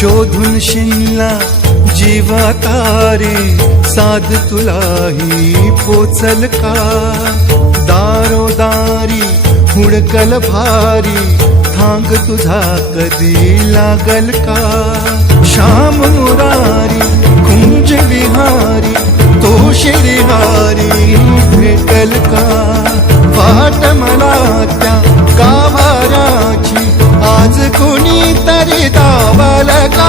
शोधून शिनला जीवा तारे साध तुलाही पोचल का दारोदारी हुडकल भारी थांग तुझा कधी लागल का श्याम मुरारी कुंज विहारी तो श्रीहारी भेटल का वाट मला त्या गाभाराची आज कोणी तरी दावल का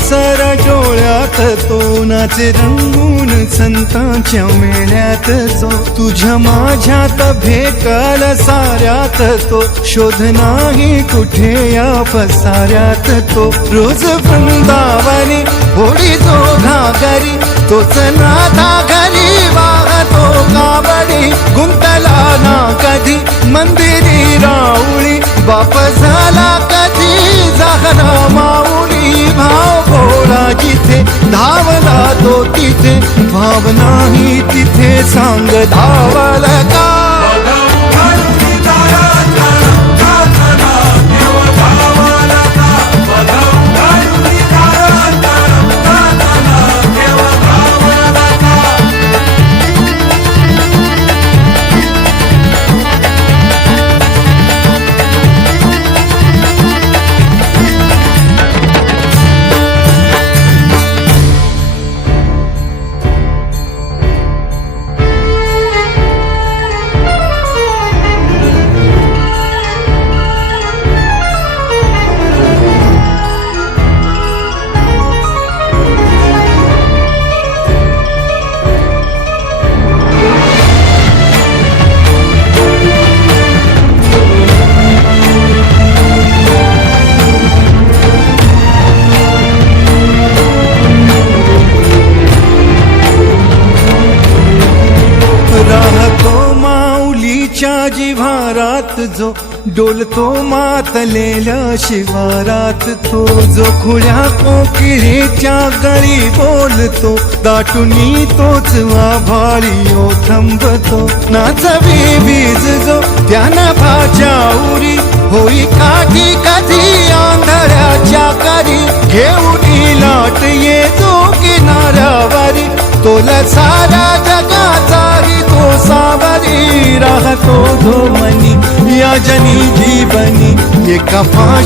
सर डोळ्यात तो नाचे रंगून संतांच्या मेळ्यात जो तुझ्या माझ्यात भेकल साऱ्यात तो शोध नाही कुठे या पसाऱ्यात तो रोज वृंदावनी होडी जो घागरी तोच नाथा घरी वाहतो कावडी गुंतला ना कधी मंदिरी राऊळी बाप झाला कधी झाला माऊली भाव भोळा जिथे धावला तो तिथे भाव नाही तिथे सांग धावल का जिव्हारात जो डोलतो मातलेल्या शिवारात तो जो खुळ्या कोकिळेच्या गळी बोलतो दाटुनी तोच आभाळी ओ थांबतो नाचवी बीज जो त्यानं भाच्या उरी होई काठी कधी आंधळ्याच्या करी घेऊन लाट येतो किनाऱ्यावरी तोला सारा जगाचाही तो सावरी राहतो धो मनी या जनी जीवनी एका फाशा